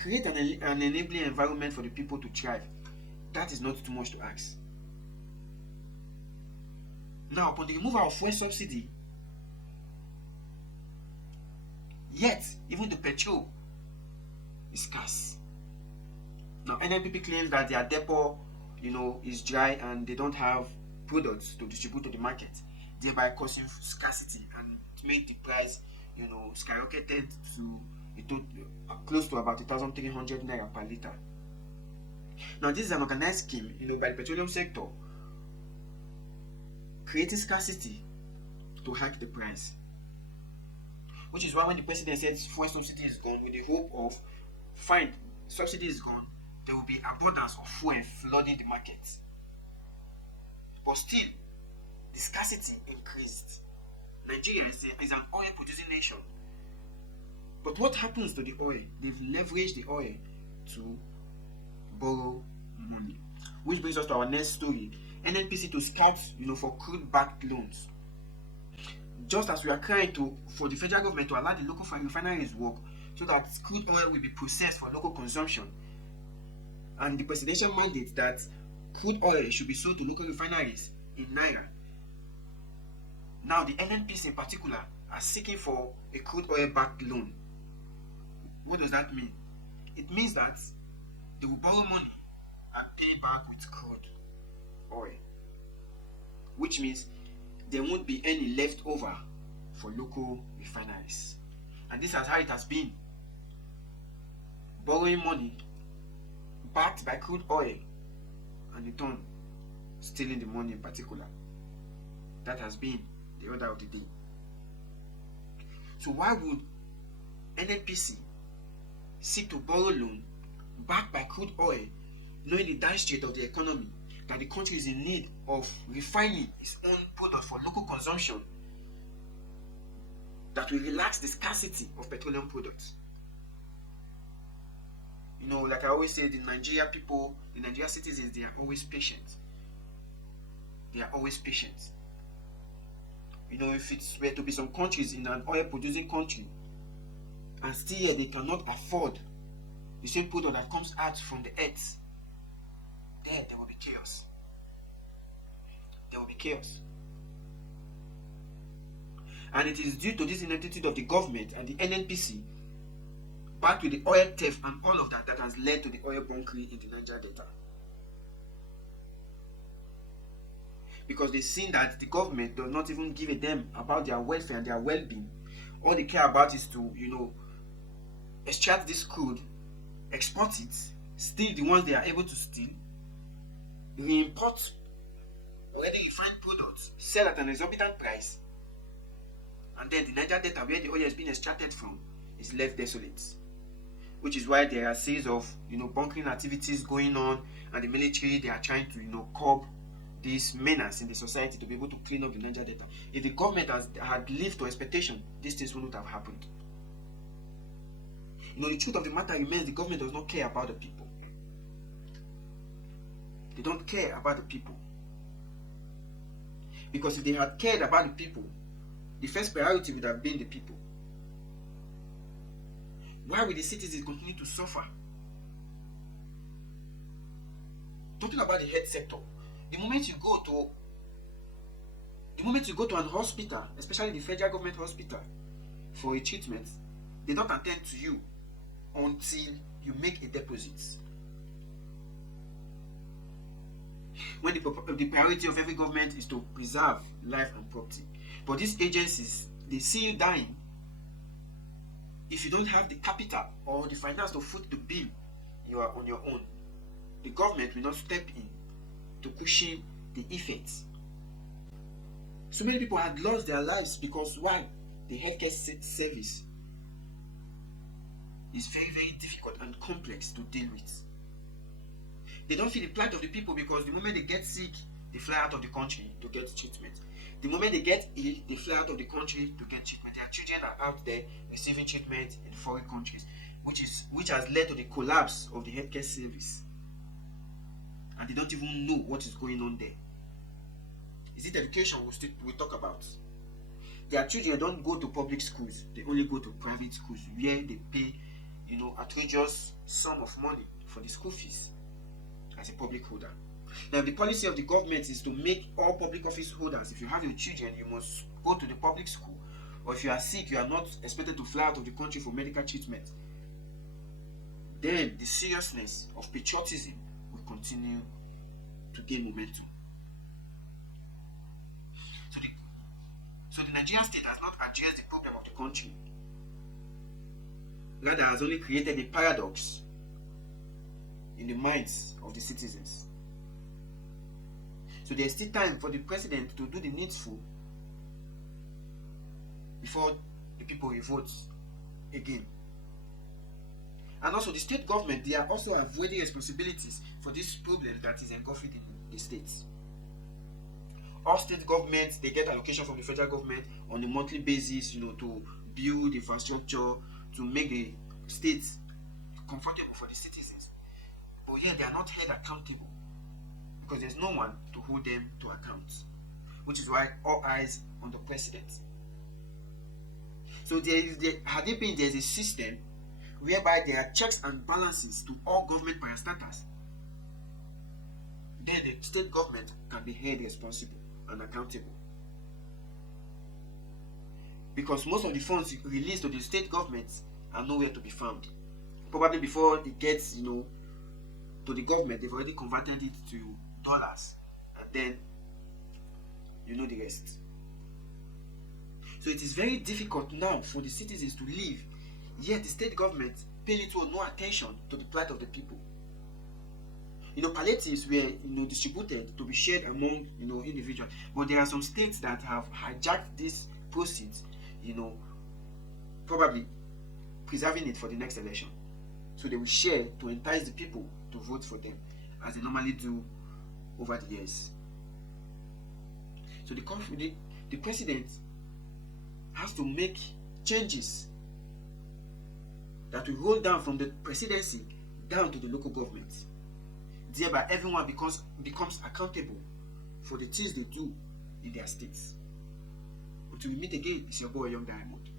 create an enabling environment for the people to thrive. That is not too much to ask. Now, upon the removal of fuel subsidy, yet even the petrol is scarce. Now, NNPP claims that their depot, is dry and they don't have products to distribute to the market, thereby causing scarcity, and it made the price, skyrocketed to close to about 1,300 naira per liter. Now, this is an organized scheme, by the petroleum sector, creating scarcity to hike the price. Which is why when the president said fuel subsidy is gone, with the hope of, fine, subsidy is gone, there will be abundance of fuel flooding the market. But still, the scarcity increased. Nigeria is an oil producing nation. But what happens to the oil? They've leveraged the oil to borrow money. Which brings us to our next story. NNPC to scout, for crude-backed loans. Just as we are trying for the federal government to allow the local refineries work so that crude oil will be processed for local consumption, and the presidential mandate that crude oil should be sold to local refineries in naira. Now the NNPC in particular are seeking for a crude oil-backed loan. What does that mean? It means that they will borrow money and pay back with crude oil, which means there won't be any left over for local refineries. And this is how it has been. Borrowing money backed by crude oil, and in turn stealing the money in particular. That has been the order of the day. So why would NNPC seek to borrow loan backed by crude oil, knowing the dire state of the economy, that the country is in need of refining its own product for local consumption, that will relax the scarcity of petroleum products? Like I always say, the Nigeria citizens, they are always patient. They are always patient. If it were to be some countries in an oil producing country, and still they cannot afford the same product that comes out from the earth, then there will be chaos. There will be chaos. And it is due to this ineptitude of the government and the NNPC, back to the oil theft and all of that, that has led to the oil bunkering in the Niger Delta. Because they've seen that the government does not even give a damn about their welfare and their well-being. All they care about is to, extract this crude, export it, steal the ones they are able to steal, re-import already refined products, sell at an exorbitant price, and then the Niger Delta, where the oil has been extracted from, is left desolate. Which is why there are series of bunkering activities going on, and the military, they are trying to curb this menace in the society to be able to clean up the Niger Delta. If the government had lived to expectation, these things wouldn't have happened. The truth of the matter remains, the government does not care about the people. They don't care about the people. Because if they had cared about the people, the first priority would have been the people. Why will the citizens continue to suffer? Talking about the health sector, the moment you go to an hospital, especially the federal government hospital, for a treatment, they don't attend to you until you make a deposit. When the priority of every government is to preserve life and property. But these agencies, they see you dying. If you don't have the capital or the finance to foot the bill, you are on your own. The government will not step in to cushion the effects. So many people had lost their lives because, one, the healthcare service is very, very difficult and complex to deal with. They don't feel the plight of the people because the moment they get sick, they fly out of the country to get treatment. The moment they get ill, they fly out of the country to get treatment. Their children are out there receiving treatment in foreign countries, which has led to the collapse of the healthcare service. And they don't even know what is going on there. Is it education we'll talk about? Their children don't go to public schools. They only go to private schools where they pay, outrageous sum of money for the school fees as a public holder. Now, the policy of the government is to make all public office holders, if you have your children, you must go to the public school, or if you are sick, you are not expected to fly out of the country for medical treatment. Then the seriousness of patriotism will continue to gain momentum. So the Nigerian state has not addressed the problem of the country. Rather, has only created a paradox in the minds of the citizens. So there's still time for the president to do the needful before the people will vote again. And also the state government, they are also avoiding responsibilities for this problem that is engulfing in the states. All state governments, they get allocation from the federal government on a monthly basis, to build infrastructure, to make the states comfortable for the citizens. But yet they are not held accountable because there's no one to hold them to account, which is why all eyes on the president. So there's a system whereby there are checks and balances to all government parastatals, then the state government can be held responsible and accountable. Because most of the funds released to the state governments are nowhere to be found. Probably before it gets, to the government, they've already converted it to dollars, and then the rest. So it is very difficult now for the citizens to live, yet the state government pay little or no attention to the plight of the people. Palliatives were distributed to be shared among individuals, but there are some states that have hijacked these proceeds, probably preserving it for the next election. So they will share to entice the people to vote for them, as they normally do over the years. So the president has to make changes that will roll down from the presidency down to the local government. Thereby, everyone becomes accountable for the things they do in their states. Until we meet again, it's your boy Young Diamond.